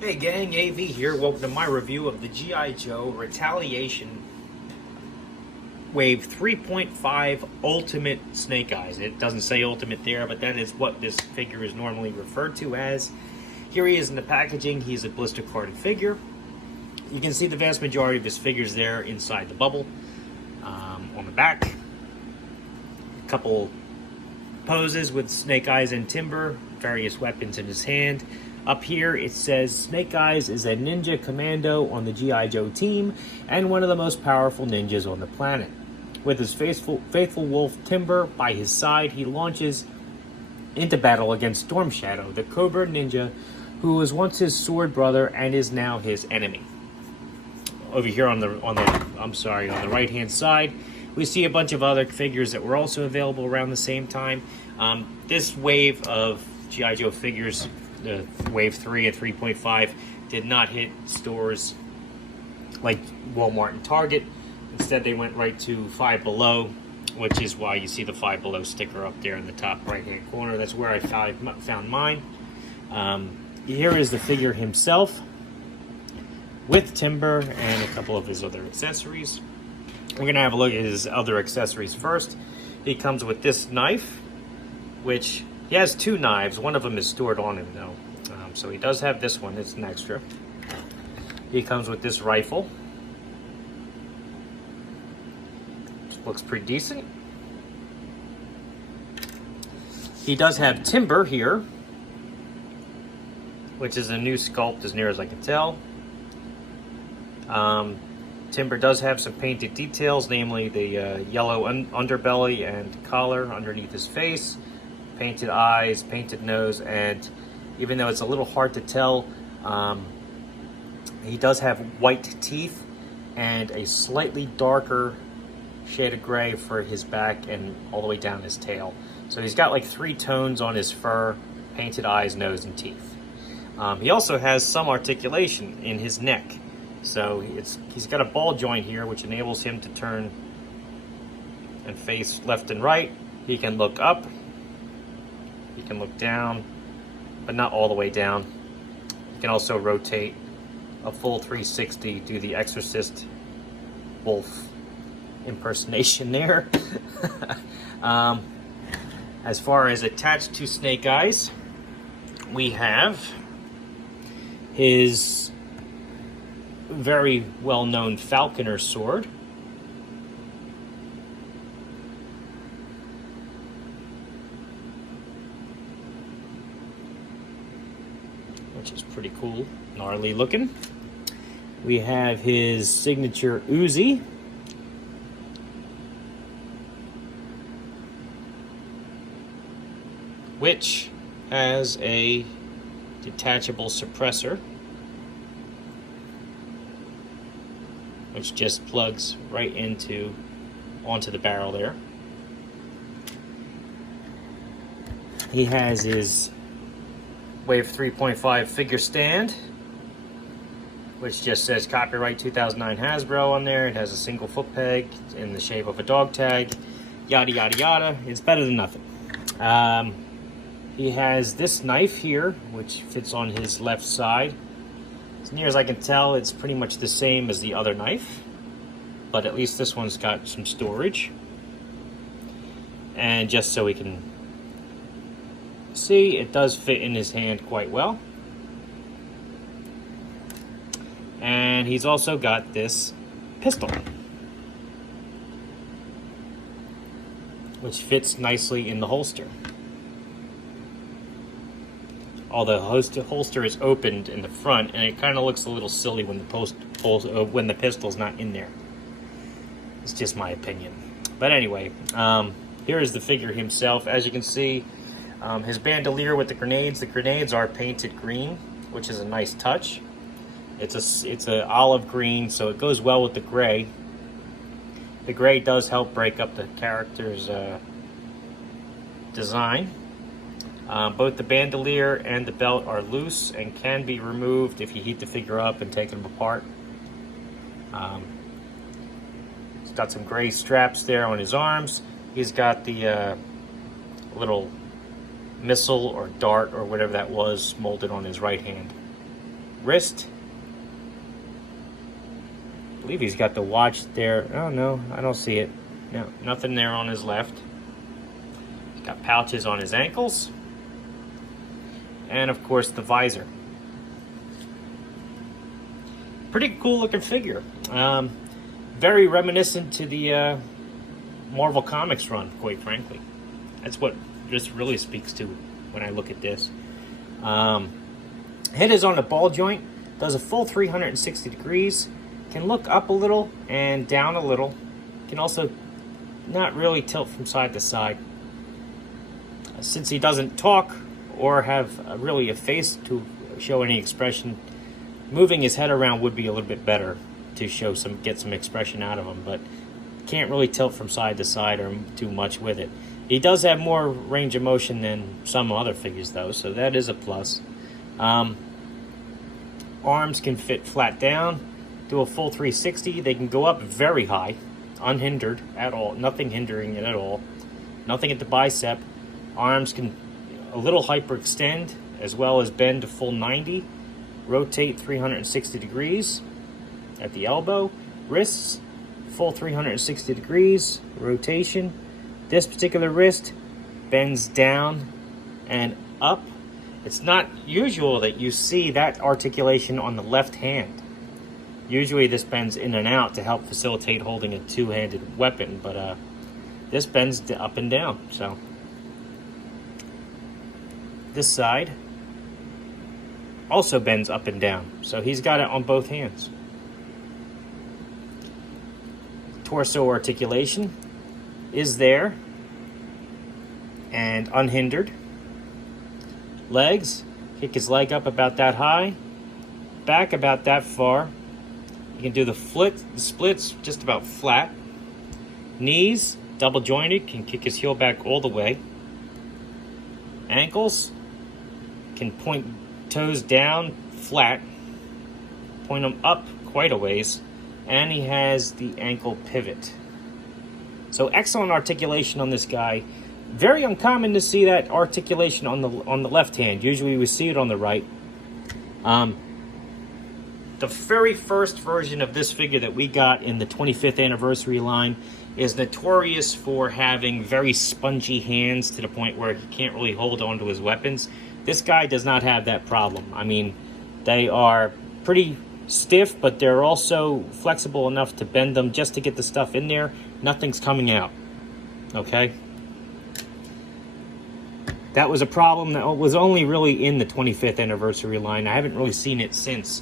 Hey gang, AV here. Welcome to my review of the G.I. Joe Retaliation Wave 3.5 Ultimate Snake Eyes. It doesn't say Ultimate there, but that is what this figure is normally referred to as. Here he is in the packaging. He's a blister carded figure. You can see the vast majority of his figures there inside the bubble. On the back, a couple poses with Snake Eyes and Timber, various weapons in his hand. Up here it says Snake Eyes is a ninja commando on the G.I. Joe team and one of the most powerful ninjas on the planet. With his faithful wolf Timber by his side, he launches into battle against Storm Shadow, the Cobra ninja who was once his sword brother and is now his enemy. Over here on the right hand side, we see a bunch of other figures that were also available around the same time. This wave of G.I. Joe figures, the Wave 3 and 3.5, did not hit stores like Walmart and Target. Instead, they went right to Five Below, which is why you see the Five Below sticker up there in the top right-hand corner. That's where I found mine. Here is the figure himself with Timber and a couple of his other accessories. We're going to have a look at his other accessories first. He comes with this knife, which he has two knives. One of them is stored on him, though. So he does have this one. It's an extra. He comes with this rifle, which looks pretty decent. He does have Timber here, which is a new sculpt as near as I can tell. Timber does have some painted details, namely the yellow underbelly and collar underneath his face, painted eyes, painted nose, and even though it's a little hard to tell, he does have white teeth and a slightly darker shade of gray for his back and all the way down his tail. So he's got like three tones on his fur: painted eyes, nose, and teeth. He also has some articulation in his neck. So he's got a ball joint here, which enables him to turn and face left and right. He can look up, he can look down, but not all the way down. He can also rotate a full 360, do the Exorcist wolf impersonation there. As far as attached to Snake Eyes, we have his very well-known falconer sword, which is pretty cool, gnarly looking. We have his signature Uzi, which has a detachable suppressor, which just plugs right onto the barrel there. He has his Wave 3.5 figure stand, which just says copyright 2009 Hasbro on there. It has a single foot peg in the shape of a dog tag, yada yada yada. It's better than nothing. He has this knife here, which fits on his left side. As near as I can tell, it's pretty much the same as the other knife, but at least this one's got some storage. And just so we can see, it does fit in his hand quite well. And he's also got this pistol, which fits nicely in the holster. Although the holster is opened in the front, and it kind of looks a little silly when the pistol's not in there. It's just my opinion. But anyway, here is the figure himself. As you can see, his bandolier with the grenades. The grenades are painted green, which is a nice touch. It's a olive green, so it goes well with the gray. The gray does help break up the character's design. Both the bandolier and the belt are loose and can be removed if you heat the figure up and take them apart. He's got some gray straps there on his arms. He's got the little missile or dart or whatever that was molded on his right hand. wrist. I believe he's got the watch there. Oh no, I don't see it. No, nothing there on his left. He's got pouches on his ankles. And of course the visor. Pretty cool looking figure. Very reminiscent to the Marvel Comics run, quite frankly. That's what this really speaks to when I look at this. Head is on a ball joint, does a full 360 degrees, can look up a little and down a little, can also not really tilt from side to side. Since he doesn't talk or have really a face to show any expression, moving his head around would be a little bit better to get some expression out of him, but can't really tilt from side to side or do much with it. He does have more range of motion than some other figures though, so that is a plus. Arms can fit flat down, do a full 360. They can go up very high, unhindered at all, nothing hindering it at all. Nothing at the bicep. Arms can a little hyperextend as well as bend to full 90. Rotate 360 degrees at the elbow. Wrists, full 360 degrees, rotation. This particular wrist bends down and up. It's not usual that you see that articulation on the left hand. Usually this bends in and out to help facilitate holding a two-handed weapon, but this bends up and down. So this side also bends up and down, so he's got it on both hands. Torso articulation is there and unhindered. Legs, kick his leg up about that high, back about that far. You can do the splits just about flat. Knees, double jointed, can kick his heel back all the way. Ankles, can point toes down flat, point them up quite a ways, and he has the ankle pivot. So excellent articulation on this guy. Very uncommon to see that articulation on the left hand. Usually we see it on the right. The very first version of this figure that we got in the 25th anniversary line is notorious for having very spongy hands to the point where he can't really hold on to his weapons. This guy does not have that problem. I mean, they are pretty stiff, but they're also flexible enough to bend them just to get the stuff in there. Nothing's coming out. Okay? That was a problem that was only really in the 25th anniversary line. I haven't really seen it since.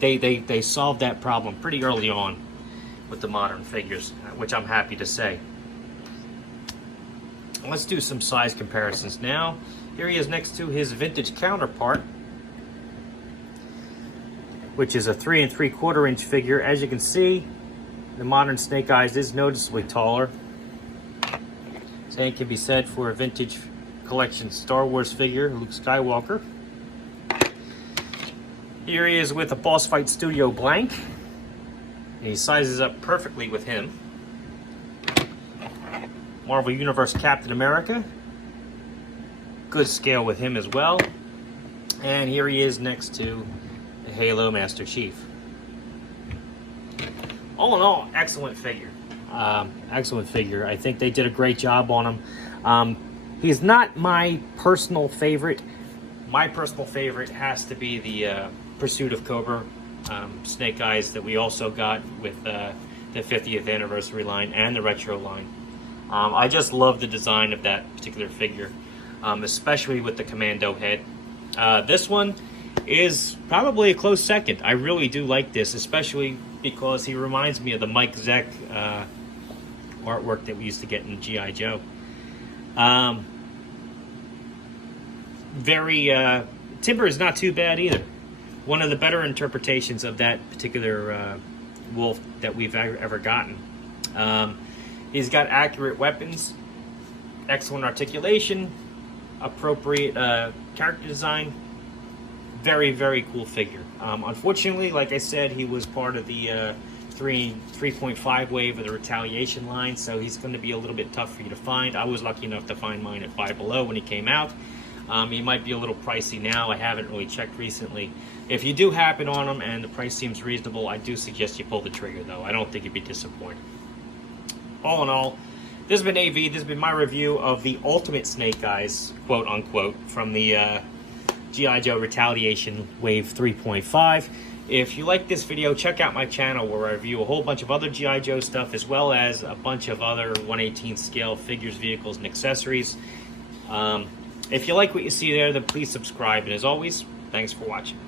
They solved that problem pretty early on with the modern figures, which I'm happy to say. Let's do some size comparisons now. Here he is next to his vintage counterpart, which is a 3 3/4 inch figure. As you can see, the modern Snake Eyes is noticeably taller. Same can be said for a vintage collection Star Wars figure, Luke Skywalker. Here he is with a Boss Fight Studio blank. He sizes up perfectly with him. Marvel Universe Captain America. Good scale with him as well. And here he is next to the Halo Master Chief. All in all, excellent figure. Excellent figure. I think they did a great job on him. He's not my personal favorite. My personal favorite has to be the Pursuit of Cobra Snake Eyes that we also got with the 50th anniversary line and the retro line. I just love the design of that particular figure, especially with the commando head. This one is probably a close second. I really do like this, especially because he reminds me of the Mike Zeck artwork that we used to get in G.I. Joe. Timber is not too bad either. One of the better interpretations of that particular wolf that we've ever gotten. He's got accurate weapons, excellent articulation, appropriate character design. Very, very cool figure. Unfortunately, like I said, he was part of the 3.5 wave of the Retaliation line, so he's going to be a little bit tough for you to find. I was lucky enough to find mine at Five Below when he came out. He might be a little pricey now. I haven't really checked recently. If you do happen on them and the price seems reasonable, I do suggest you pull the trigger, though. I don't think you'd be disappointed. All in all, this has been AV. This has been my review of the Ultimate Snake Eyes, quote unquote, from the G.I. Joe Retaliation Wave 3.5. If you like this video, check out my channel where I review a whole bunch of other G.I. Joe stuff, as well as a bunch of other 1/18 scale figures, vehicles, and accessories. If you like what you see there, then please subscribe. And as always, thanks for watching.